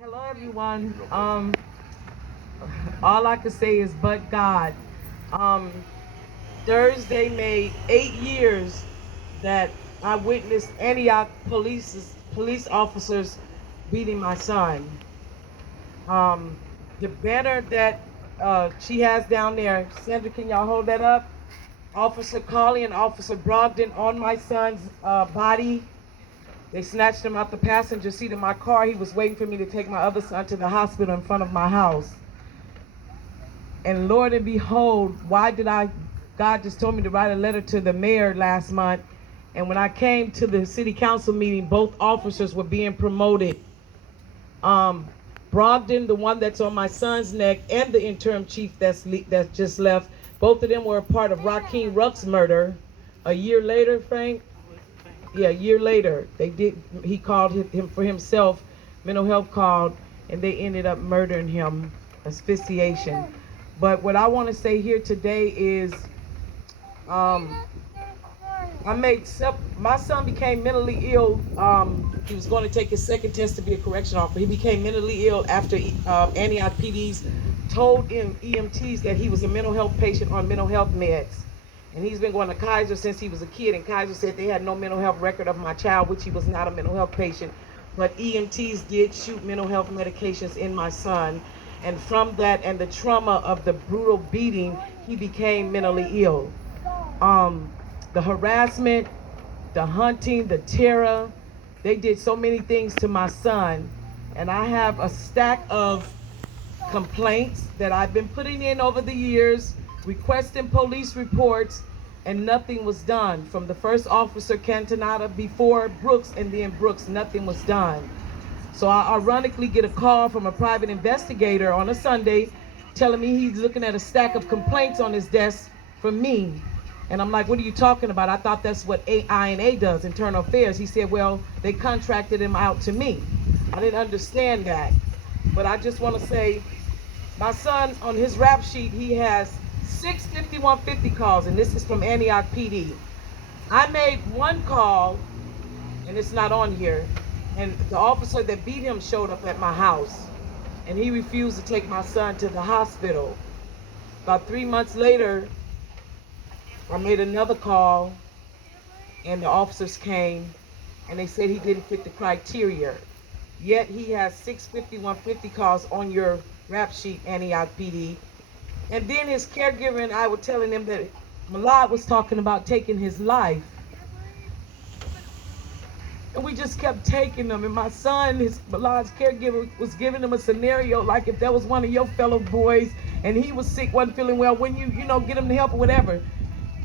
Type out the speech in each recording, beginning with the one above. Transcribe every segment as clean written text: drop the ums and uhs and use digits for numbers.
Hello everyone. All I can say is but God. Um, Thursday made 8 years that I witnessed Antioch police officers beating my son. Um, the banner that she has down there, Sandra, can y'all hold that up? Officer Colley and Officer Brogdon on my son's body. They snatched him out the passenger seat of my car. He was waiting for me to take my other son to the hospital in front of my house. And Lord and behold, God just told me to write a letter to the mayor last month. And when I came to the city council meeting, both officers were being promoted. Um, Brogdon, the one that's on my son's neck, and the interim chief that just left, both of them were a part of Rakeem Ruck's murder. A year later, Frank, yeah, a year later, he called him for himself, mental health called, and they ended up murdering him, asphyxiation. But what I want to say here today is, um, my son became mentally ill. He was going to take his second test to be a correction officer. He became mentally ill after Antioch PDs told EMTs that he was a mental health patient on mental health meds. And he's been going to Kaiser since he was a kid, and Kaiser said they had no mental health record of my child, which he was not a mental health patient. But EMTs did shoot mental health medications in my son. And from that and the trauma of the brutal beating, he became mentally ill. The harassment, the hunting, the terror, they did so many things to my son. And I have a stack of complaints that I've been putting in over the years, requesting police reports, and nothing was done. From the first officer, Cantonata, before Brooks, and then Brooks, nothing was done. So I ironically get a call from a private investigator on a Sunday telling me he's looking at a stack of complaints on his desk from me. And I'm like, what are you talking about? I thought that's what INA does, Internal Affairs. He said, well, they contracted him out to me. I didn't understand that. But I just want to say, my son, on his rap sheet, he has 65150 calls, and this is from Antioch PD. I made one call, and it's not on here, and the officer that beat him showed up at my house, and he refused to take my son to the hospital. About 3 months later, I made another call, and the officers came, and they said he didn't fit the criteria. Yet he has 65150 calls on your rap sheet, Antioch PD. And then his caregiver and I were telling him that Malad was talking about taking his life. And we just kept taking them. And my son, Malad's caregiver, was giving him a scenario like if that was one of your fellow boys and he was sick, wasn't feeling well, when you get him the help or whatever.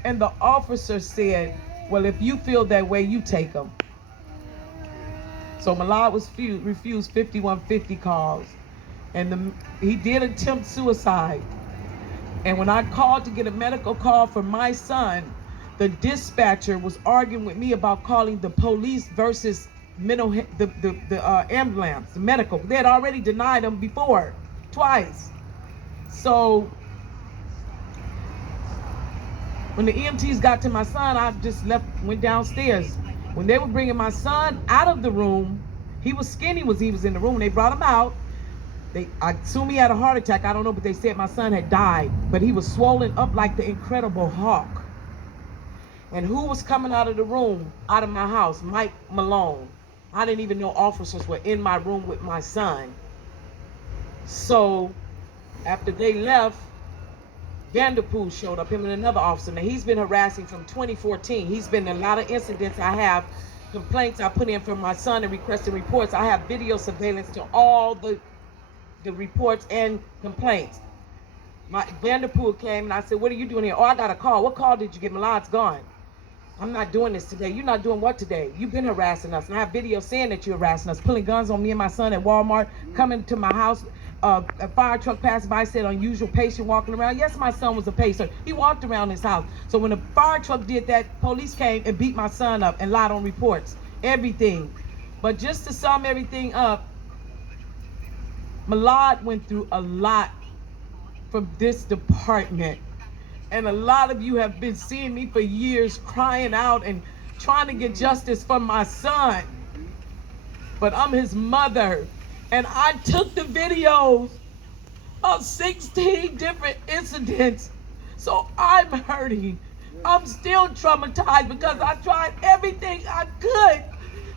And the officer said, well, if you feel that way, you take him. So Malad refused 5150 calls. And he did attempt suicide. And when I called to get a medical call for my son, the dispatcher was arguing with me about calling the police versus the ambulance, the medical. They had already denied him before, twice. So when the EMTs got to my son, I just went downstairs. When they were bringing my son out of the room, he was skinny when he was in the room. They brought him out. I assume he had a heart attack. I don't know, but they said my son had died. But he was swollen up like the Incredible Hulk. And who was coming out of the room, out of my house? Mike Malone. I didn't even know officers were in my room with my son. So after they left, Vanderpool showed up, him and another officer. Now he's been harassing from 2014. He's been in a lot of incidents. I have complaints I put in from my son and requesting reports. I have video surveillance to all the reports and complaints. Vanderpool came and I said, what are you doing here? Oh, I got a call. What call did you get? Malad's gone. I'm not doing this today. You're not doing what today? You've been harassing us. And I have video saying that you're harassing us, pulling guns on me and my son at Walmart, coming to my house. A fire truck passed by, said unusual patient walking around. Yes, my son was a patient. He walked around his house. So when the fire truck did that, police came and beat my son up and lied on reports. Everything. But just to sum everything up, Malad went through a lot from this department. And a lot of you have been seeing me for years crying out and trying to get justice for my son. But I'm his mother. And I took the videos of 16 different incidents. So I'm hurting. I'm still traumatized because I tried everything I could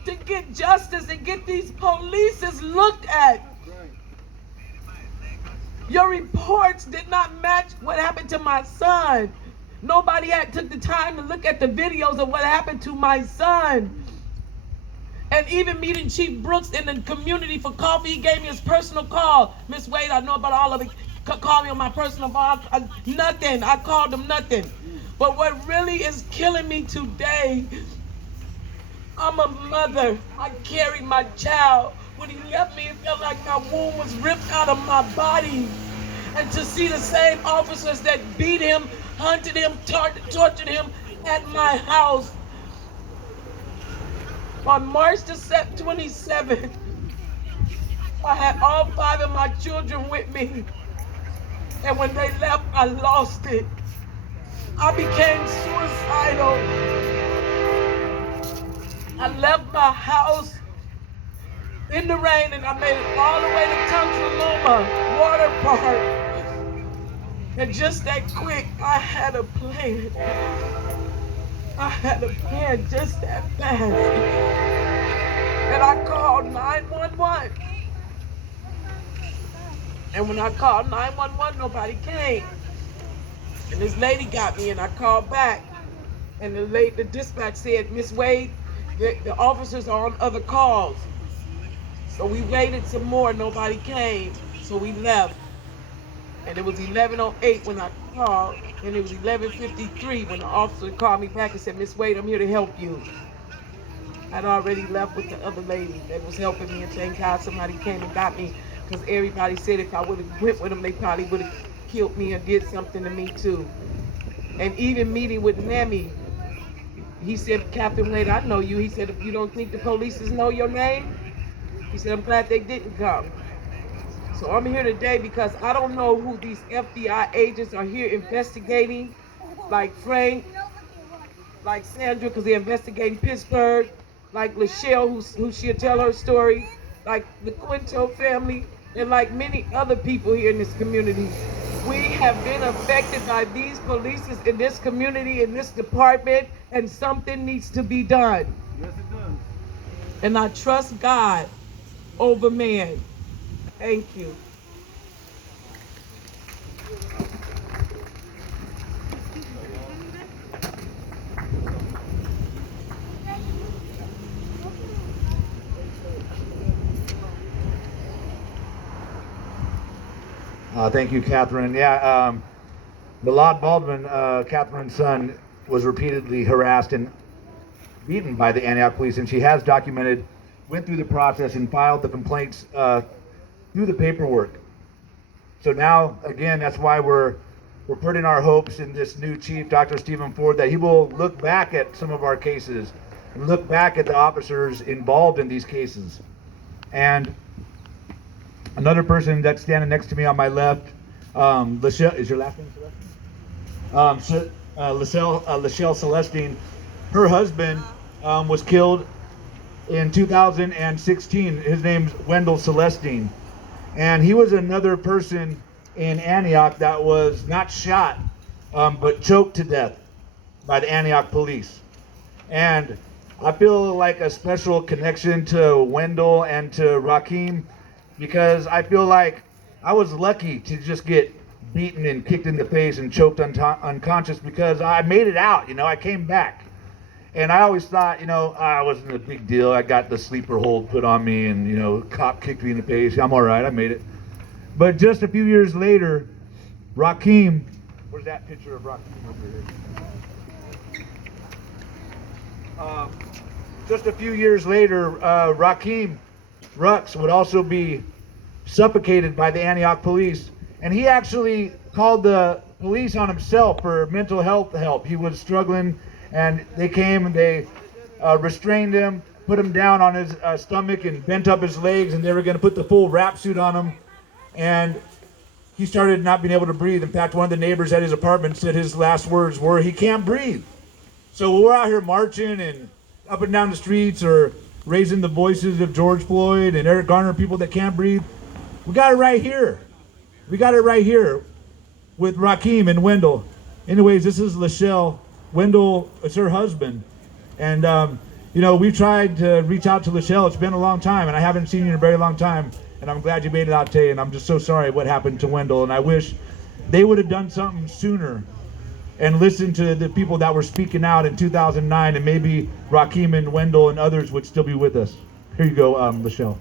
to get justice and get these polices looked at. Your reports did not match what happened to my son. Nobody had took the time to look at the videos of what happened to my son. And even meeting Chief Brooks in the community for coffee, he gave me his personal call. Miss Wade, I know about all of it. Call me on my personal phone. Nothing. I called him nothing. But what really is killing me today, I'm a mother. I carried my child. When he left me, it felt like my womb was ripped out of my body. And to see the same officers that beat him, hunted him, tortured him at my house. On March the 27th, I had all 5 of my children with me. And when they left, I lost it. I became suicidal. I left my house in the rain and I made it all the way to Contra water park. And just that quick, I had a plan. I had a plan just that fast. And I called 911. And when I called 911, nobody came. And this lady got me and I called back. And the dispatch said, Miss Wade, the officers are on other calls. So we waited some more, nobody came. So we left. And it was 11:08 when I called, and it was 11:53 when the officer called me back and said, Miss Wade, I'm here to help you. I'd already left with the other lady that was helping me, and thank God somebody came and got me, because everybody said if I would have went with them, they probably would have killed me or did something to me too. And even meeting with Mammy, he said, Kathryn Wade, I know you. He said, if you don't think the police know your name, he said, I'm glad they didn't come. So I'm here today because I don't know who these FBI agents are here investigating, like Frank, like Sandra, because they're investigating Pittsburgh, like Lachelle, who she'll tell her story, like the Quinto family, and like many other people here in this community. We have been affected by these police in this community, in this department, and something needs to be done. Yes, it does. And I trust God over man. Thank you. Thank you, Kathryn. Yeah, Malad Baldwin, Kathryn's son, was repeatedly harassed and beaten by the Antioch Police, and she has documented, went through the process and filed the complaints through the paperwork. So now, again, that's why we're putting our hopes in this new chief, Dr. Stephen Ford, that he will look back at some of our cases and look back at the officers involved in these cases. And another person that's standing next to me on my left, Lachelle, is your last name Celestine? Lachelle Celestine, her husband was killed in 2016. His name's Wendell Celestine. And he was another person in Antioch that was not shot, but choked to death by the Antioch Police. And I feel like a special connection to Wendell and to Raheem, because I feel like I was lucky to just get beaten and kicked in the face and choked unconscious, because I made it out, I came back. And I always thought, it wasn't a big deal. I got the sleeper hold put on me and, cop kicked me in the face. I'm all right, I made it. But just a few years later, Raheem, where's that picture of Raheem over here? Just a few years later, Raheem Rux would also be suffocated by the Antioch Police. And he actually called the police on himself for mental health help. He was struggling, and they came and they restrained him, put him down on his stomach and bent up his legs, and they were going to put the full wrap suit on him. And he started not being able to breathe. In fact, one of the neighbors at his apartment said his last words were, "He can't breathe." So we're out here marching and up and down the streets, or raising the voices of George Floyd and Eric Garner, people that can't breathe. We got it right here. We got it right here with Rakeem and Wendell. Anyways, this is Lachelle. Wendell is her husband. And, you know, we tried to reach out to Lachelle. It's been a long time, and I haven't seen you in a very long time. And I'm glad you made it out today, and I'm just so sorry what happened to Wendell. And I wish they would have done something sooner and listened to the people that were speaking out in 2009, and maybe Rakeem and Wendell and others would still be with us. Here you go, Lachelle.